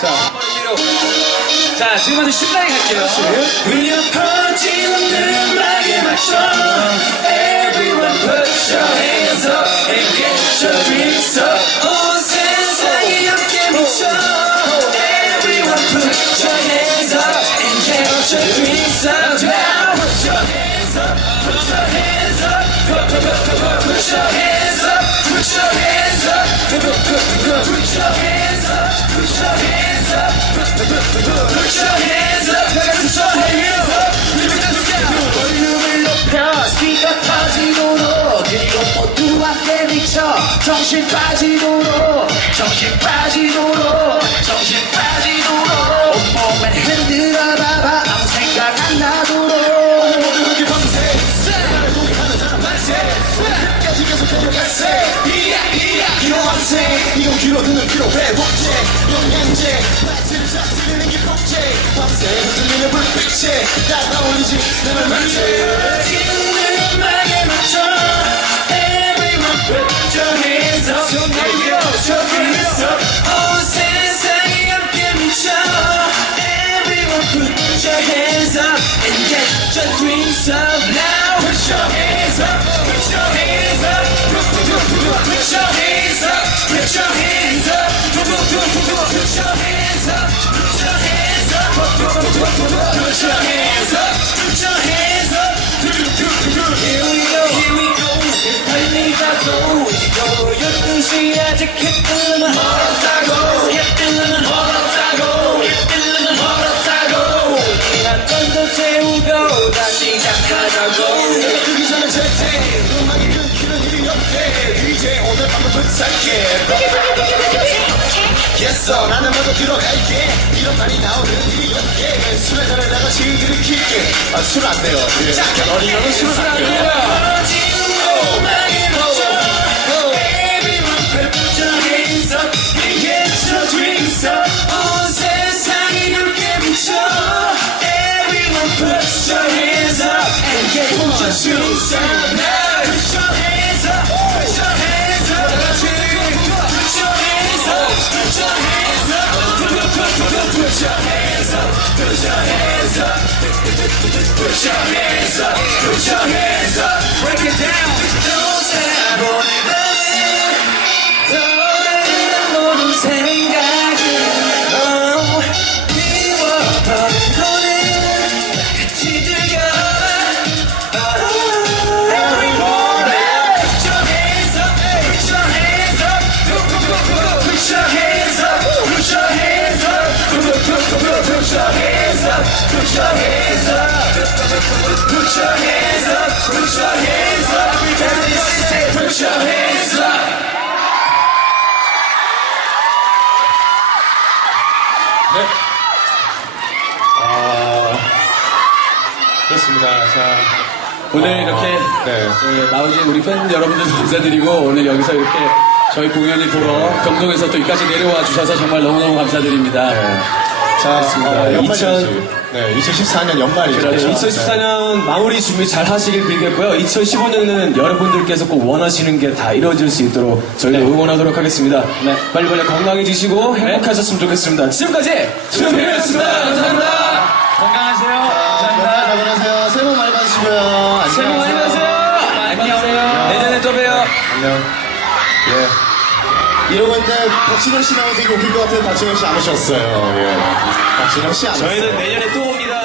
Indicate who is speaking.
Speaker 1: 자, 자, 지금부터 신나게 갈게요.
Speaker 2: 울려 퍼지는 음악에 맞춰 Everyone put your hands up and get your drinks up 온 세상이 함께 미쳐 Everyone put your hands up and get your drinks up now Put your hands up, put your hands up Put, put, put, put, put, your hands up Put your hands up Put, put, put, put, put your hands up 정신 빠지도록 정신 빠지도록 정신 빠지도록 온몸을 흔들어 봐봐 아무 생각 안 나도록 모두 함께 밤새 나를 공격하는 사람 만세 끝까지 계속 달려가세 길어드는 피로 회복제 영양제 마치를 싹쓸이는 게 복제. 밤새 흔들리는 불빛에 날아올리지 내말 맞지 put your hands up and get your drinks up 온 빨리 가고 있고 열두시 아직 해뜰은 멀었다고. 해뜰은 멀었다고. 해뜰은 멀었다고. 한번더 채우고 다시 시작하자고. 내가 뜨기 전에 절대 음악이 끊기는 일이 없대. DJ 오늘 밤은 불살게 됐어 나는 먼저 들어갈게. 이런 말이 나오는 일이 없게. 술에 달아 내가 지금 들이킬게. 아 술안 돼요. 자 어린이는 술을 안 돼요 Put your hands up Put your hands up, put your hands up Break it down Don't say I won't your hands up Put your hands up Put your hands up Everybody say put your hands up
Speaker 1: 네. 아, 그렇습니다. 자, 오늘 이렇게
Speaker 3: 네.
Speaker 1: 예, 나오신 우리 팬 여러분들 감사드리고 오늘 여기서 이렇게 저희 공연을 보러 경동에서 또 여기까지 내려와 주셔서 정말 너무너무 감사드립니다.
Speaker 3: 자, 어,
Speaker 4: 2000
Speaker 3: 2000, 네, 2014년 연말이죠.
Speaker 4: 그렇죠. 2014년 마무리 준비 잘 하시길 빌겠고요. 2015년에는 여러분들께서 꼭 원하시는 게 다 이루어질 수 있도록 저희도 응원하도록 하겠습니다.
Speaker 1: 네.
Speaker 4: 빨리빨리 건강해지시고 행복하셨으면 좋겠습니다. 지금까지 수영님이었습니다. 감사합니다.
Speaker 1: 건강하세요.
Speaker 3: 감사합니다. 잘 보내세요. 새해 복 많이 받으시고요.
Speaker 4: 새해 복 많이 받으세요. 안녕. 내년에 또 봬요.
Speaker 3: 안녕. 예. 이러고 있는데 박진영 씨 나오서 이거 웃길 것 같아요. 박진영 씨 안 오셨어요. 예. 박진영 씨안 오셨어요.
Speaker 4: 저희는 내년에 또 옵니다.